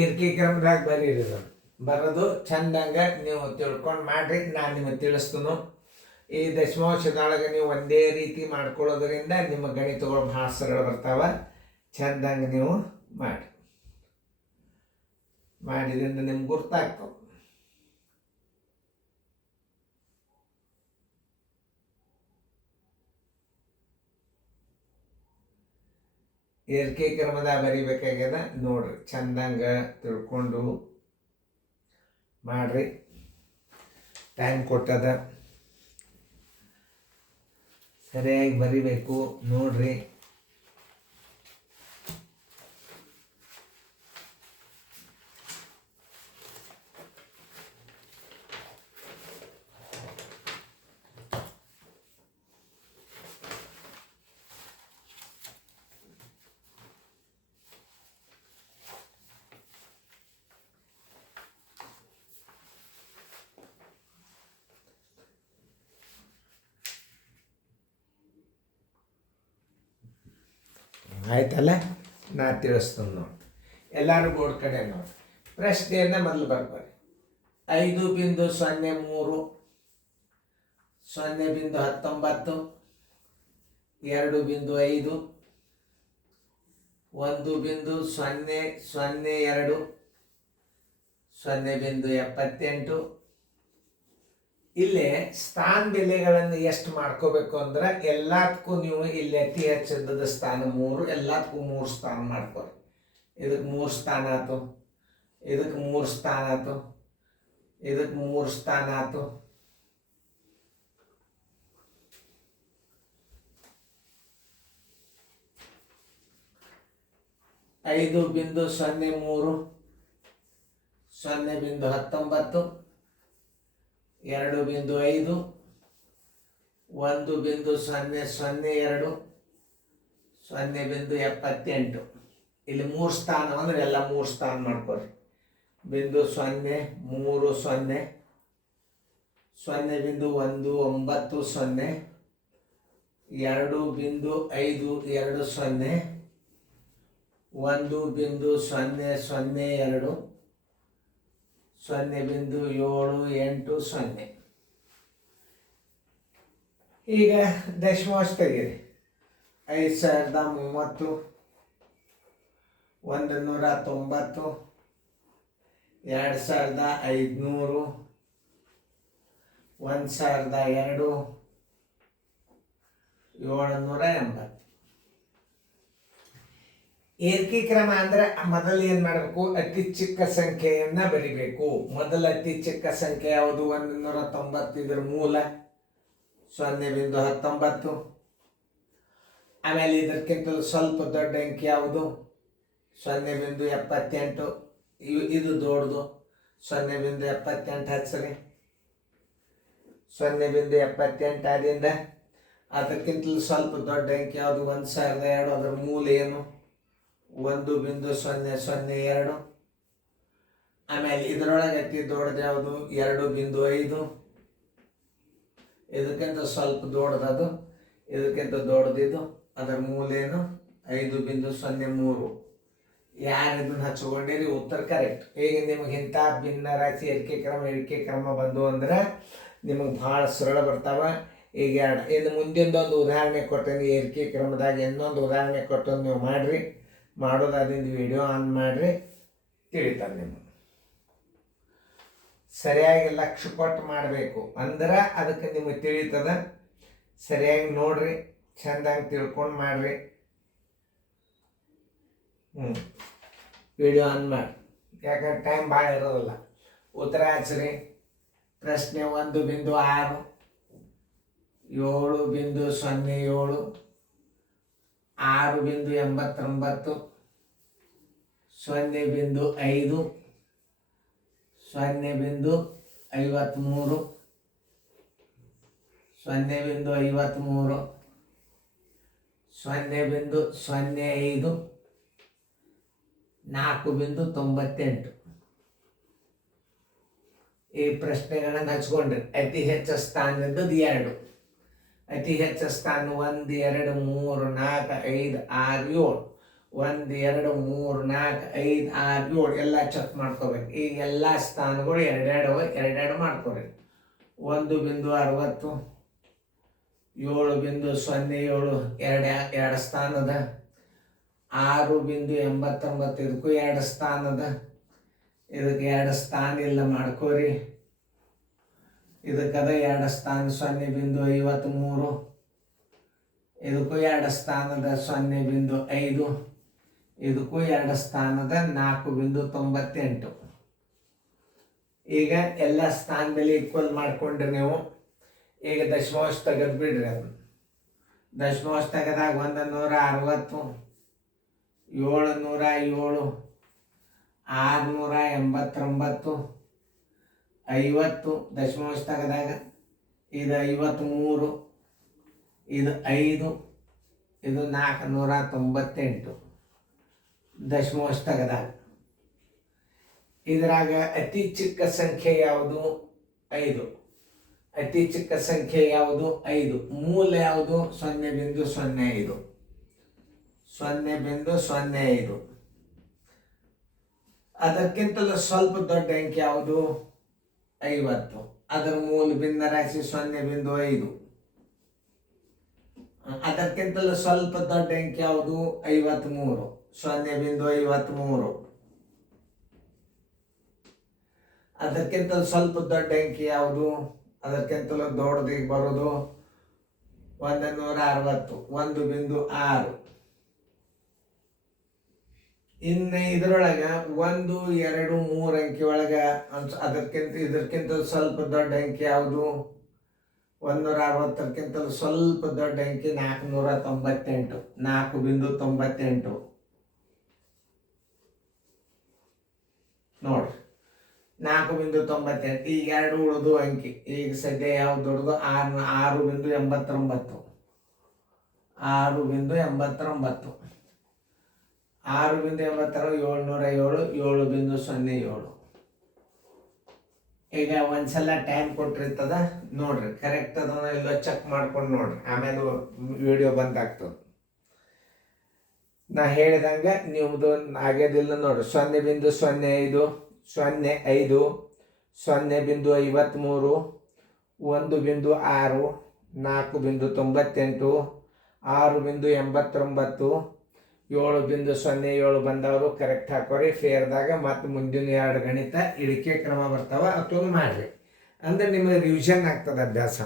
ಏಕೀಕ್ರಮದಾಗ ಬರೀರಿ ಬರೋದು ಚಂದಂಗ ನೀವು ತಿಳ್ಕೊಂಡು ಮಾಡ್ರಿ. ನಾನು ನಿಮಗೆ ತಿಳಿಸ್ತನು. ಈ ದಶಮಾಂಶದೊಳಗೆ ನೀವು ಒಂದೇ ರೀತಿ ಮಾಡ್ಕೊಳ್ಳೋದ್ರಿಂದ ನಿಮ್ಮ ಗಣಿತಗಳು ಭಾಳ ಸರಳ ಬರ್ತಾವ. ಚಂದಂಗ ನೀವು ಮಾಡಿದ್ರಿಂದ ನಿಮ್ಗೆ ಗುರ್ತಾಗ್ತವೆ. ಏಕೀಕ್ರಮದಾಗ ಬರಿಬೇಕಾಗ್ಯದ ನೋಡ್ರಿ. ಚಂದಂಗ ತಿಳ್ಕೊಂಡು ಮಾಡ್ರಿ. ಟೈಮ್ ಕೊಟ್ಟದ, ಸರಿಯಾಗಿ ಬರಿಬೇಕು ನೋಡ್ರಿ. ಆಯ್ತಲ್ಲ, ನಾ ತಿಳಿಸ್ತೀನಿ ನೋಡಿ. ಎಲ್ಲರೂ ಬೋರ್ಡ್ ಕಡೆ ನೋಡಿ. ಪ್ರಶ್ನೆಯನ್ನು ಮೊದಲು ಬರ್ತಾರೆ. 5.03 0.19 2.5 1.002 0.78. ಇಲ್ಲೇ ಸ್ಥಾನ ಬೆಲೆಗಳನ್ನು ಎಷ್ಟು ಮಾಡ್ಕೋಬೇಕು ಅಂದ್ರೆ ಎಲ್ಲದಕ್ಕೂ ನೀವು ಇಲ್ಲಿ ಅತಿ ಹೆಚ್ಚಿದ್ದದ ಸ್ಥಾನ 3, ಎಲ್ಲದಕ್ಕೂ 3 ಸ್ಥಾನ ಮಾಡ್ಕೊರಿ. ಇದಕ್ಕೆ 3 ಸ್ಥಾನ ಆಯ್ತು, ಇದಕ್ಕೆ 3 ಸ್ಥಾನ ಆಯ್ತು, ಇದಕ್ಕೆ 3 ಸ್ಥಾನ ಆಯ್ತು. ಐದು 0.03 0.19 2.5 1.002 0.78. ಇಲ್ಲಿ 3 ಸ್ಥಾನ ಅಂದ್ರೆ ಎಲ್ಲ 3 ಸ್ಥಾನ ಮಾಡ್ಕೊರಿ. 0.30 0.19 2.5 2.50 1.002 0.780. ಈಗ ದಶಮಾಂಶ ತೆಗೀರಿ. 5030 190 2500 1002 780. ಏಕೀಕ್ರಮ ಅಂದ್ರೆ ಮೊದಲು ಏನು ಮಾಡಬೇಕು? ಅತಿ ಚಿಕ್ಕ ಸಂಖ್ಯೆಯನ್ನ ಬರಿಬೇಕು. ಮೊದಲ ಅತಿ ಚಿಕ್ಕ ಸಂಖ್ಯೆ ಯಾವುದು? 190. ಇದರ ಮೂಲ 0.19. ಆಮೇಲೆ ಇದಕ್ಕಿಂತ ಸ್ವಲ್ಪ ದೊಡ್ಡ ಅಂಕಿ ಯಾವುದು? 0.78. ಇದು ದೊಡ್ಡದು 0.78 ಹಚ್ಚ್ರಿ. 0.78 ಆದಿಂದ ಅದಕ್ಕಿಂತಲೂ ಸ್ವಲ್ಪ ದೊಡ್ಡ ಅಂಕಿ ಯಾವುದು? 1002. ಅದರ ಮೂಲ ಏನು? 1.002. ಆಮೇಲೆ ಇದರೊಳಗೆ ಅತಿ ದೊಡ್ಡದು ಯಾವುದು? 2.5. ಇದಕ್ಕಿಂತ ಸ್ವಲ್ಪ ದೊಡ್ಡದು, ಇದಕ್ಕಿಂತ ದೊಡ್ಡದಿದು. ಅದರ ಮೂಲ ಏನು? 5.03. ಯಾರು ಇದನ್ನ ಹಚ್ಕೊಂಡಿರಿ ಉತ್ತರ ಕರೆಕ್ಟ್. ಈಗ ನಿಮಗೆ ಇಂಥ ಭಿನ್ನ ರಾಶಿ ಏಕೀಕ್ರಮ ಬಂದು ಅಂದ್ರೆ ನಿಮಗೆ ಭಾಳ ಸರಳ ಬರ್ತಾವ. ಈಗ ಇನ್ನು ಮುಂದಿಂದೊಂದು ಉದಾಹರಣೆ ಕೊಟ್ಟೇನೆ. ಏಕೀಕ್ರಮದಾಗ ಇನ್ನೊಂದು ಉದಾಹರಣೆ ಕೊಟ್ಟು ನೀವು ಮಾಡಿರಿ. ಮಾಡೋದಾದಿಂದ ವಿಡಿಯೋ ಆನ್ ಮಾಡಿರಿ, ತಿಳಿತಾರೆ ನಿಮಗೆ. ಸರಿಯಾಗಿ ಲಕ್ಷ್ಯ ಕೊಟ್ಟು ಮಾಡಬೇಕು ಅಂದ್ರೆ ಅದಕ್ಕೆ ನಿಮಗೆ ತಿಳಿತದ. ಸರಿಯಾಗಿ ನೋಡ್ರಿ, ಚೆಂದಾಗಿ ತಿಳ್ಕೊಂಡು ಮಾಡ್ರಿ. ವಿಡಿಯೋ ಆನ್ ಮಾಡಿ, ಯಾಕಂದ್ರೆ ಟೈಮ್ ಭಾಳ ಇರೋದಿಲ್ಲ. ಉತ್ತರ ಹಚ್ಚ್ರಿ. ಪ್ರಶ್ನೆ 1.6 7.07 6.89 0.5 0.53 0.53 0.05 4.98. ಈ ಪ್ರಶ್ನೆಗಳನ್ನು ಹಚ್ಕೊಂಡ್ರಿ. ಅತಿ ಹೆಚ್ಚು ಸ್ಥಾನದ್ದು 2. ಅತಿ ಹೆಚ್ಚು ಸ್ಥಾನ 1 2 3 4 5 6 7. 1 2 3 4 5 6 7 ಎಲ್ಲ ಚೆಕ್ ಮಾಡ್ಕೋಬೇಕು. ಈಗ ಎಲ್ಲ ಸ್ಥಾನಗಳು ಎರಡೆರಡು ಮಾಡ್ಕೋರಿ. 1.60 7.07 ಎರಡು ಸ್ಥಾನದ 6.89 ಇದಕ್ಕೂ 2 ಸ್ಥಾನದ, ಇದಕ್ಕೆ 2 ಸ್ಥಾನ ಇಲ್ಲ ಮಾಡ್ಕೋರಿ. ಇದಕ್ಕದ 2 ಸ್ಥಾನ 0.53, ಇದಕ್ಕೂ 2 ಸ್ಥಾನದ 0.5, ಇದಕ್ಕೂ 2 ಸ್ಥಾನದ 4.98. ಈಗ ಎಲ್ಲ ಸ್ಥಾನದಲ್ಲಿ ಈಕ್ವಲ್ ಮಾಡ್ಕೊಂಡ್ರೆ ನೀವು ಈಗ ದಶಮಾಂಶ ತೆಗೆದು ಬಿಡ್ರಿ. ಅದು ದಶಮಾಂಶ ತೆಗೆದಾಗ 160, 707, 689, 50 ದಶಮಾಂಶ ತೆಗೆದಾಗ ಇದು 53, ಇದು 5, ಇದು 498 ದಶಮಾಂಶ ತೆಗೆದಾಗ. ಇದರಾಗ ಅತಿ ಚಿಕ್ಕ ಸಂಖ್ಯೆ ಯಾವುದು? 5. ಅತಿ ಚಿಕ್ಕ ಸಂಖ್ಯೆ ಯಾವುದು? 5. ಮೂಲ ಯಾವುದು? 0.05. 0.05. ಅದಕ್ಕಿಂತಲೂ ಸ್ವಲ್ಪ ದೊಡ್ಡ ಅಂಕೆ ಯಾವುದು? 50. ಅದರ ಮೂಲ ಭಿನ್ನರಾಶಿ 0.5. ಅದಕ್ಕಿಂತಲೂ ಸ್ವಲ್ಪ ದೊಡ್ಡ ಅಂಕೆ ಯಾವುದು? 53. 0.53. ಅದಕ್ಕಿಂತಲೂ ಸ್ವಲ್ಪ ದೊಡ್ಡ ಅಂಕೆ ಯಾವುದು? ಅದಕ್ಕಿಂತಲೂ ದೊಡ್ಡದಿಗೆ ಬರೋದು 160, 1.6. ಇನ್ನು ಇದರೊಳಗೆ 1, 2, 3 ಅಂಕೆ ಒಳಗೆ ಇದಕ್ಕಿಂತ ಸ್ವಲ್ಪ ದೊಡ್ಡ ಅಂಕೆ ಯಾವುದು? 160ಕ್ಕಿಂತಲೂ ಸ್ವಲ್ಪ ದೊಡ್ಡ ಅಂಕೆ 498, 4.98 ನೋಡ್ರಿ. 4.98. ಈಗ 2 ಉಳಿದು ಅಂಕಿ. ಈಗ ಸದ್ಯ ಯಾವ್ದು ದೊಡ್ಡದು? 6.89. 6.89. 707, 7.07. ಈಗ ಒಂದ್ಸಲ ಟೈಮ್ ಕೊಟ್ಟಿರ್ತದ ನೋಡ್ರಿ, ಕರೆಕ್ಟ್ ಅದನ್ನ ಎಲ್ಲ ಚೆಕ್ ಮಾಡ್ಕೊಂಡು ನೋಡ್ರಿ, ಆಮೇಲೆ ವಿಡಿಯೋ ಬಂದಾಗ್ತದೆ. ನಾ ಹೇಳಿದಂಗ ನಿಮ್ದು ಆಗ್ಯದಿಲ್ಲ ನೋಡ್ರಿ. 0.05, 0.5, 0.53, 1.6, 4.98, 6.89, 7.07 ಬಂದವರು ಕರೆಕ್ಟ್ ಹಾಕೋರಿ. ಫೇರ್ದಾಗ ಮತ್ತು ಮುಂದಿನ 2 ಗಣಿತ ಇಳಿಕೆ ಕ್ರಮ ಬರ್ತಾವ, ಅದನ್ನು ಮಾಡ್ರಿ. ಅಂದ್ರೆ ನಿಮಗೆ ರಿವಿಷನ್ ಆಗ್ತದೆ ಅಭ್ಯಾಸ.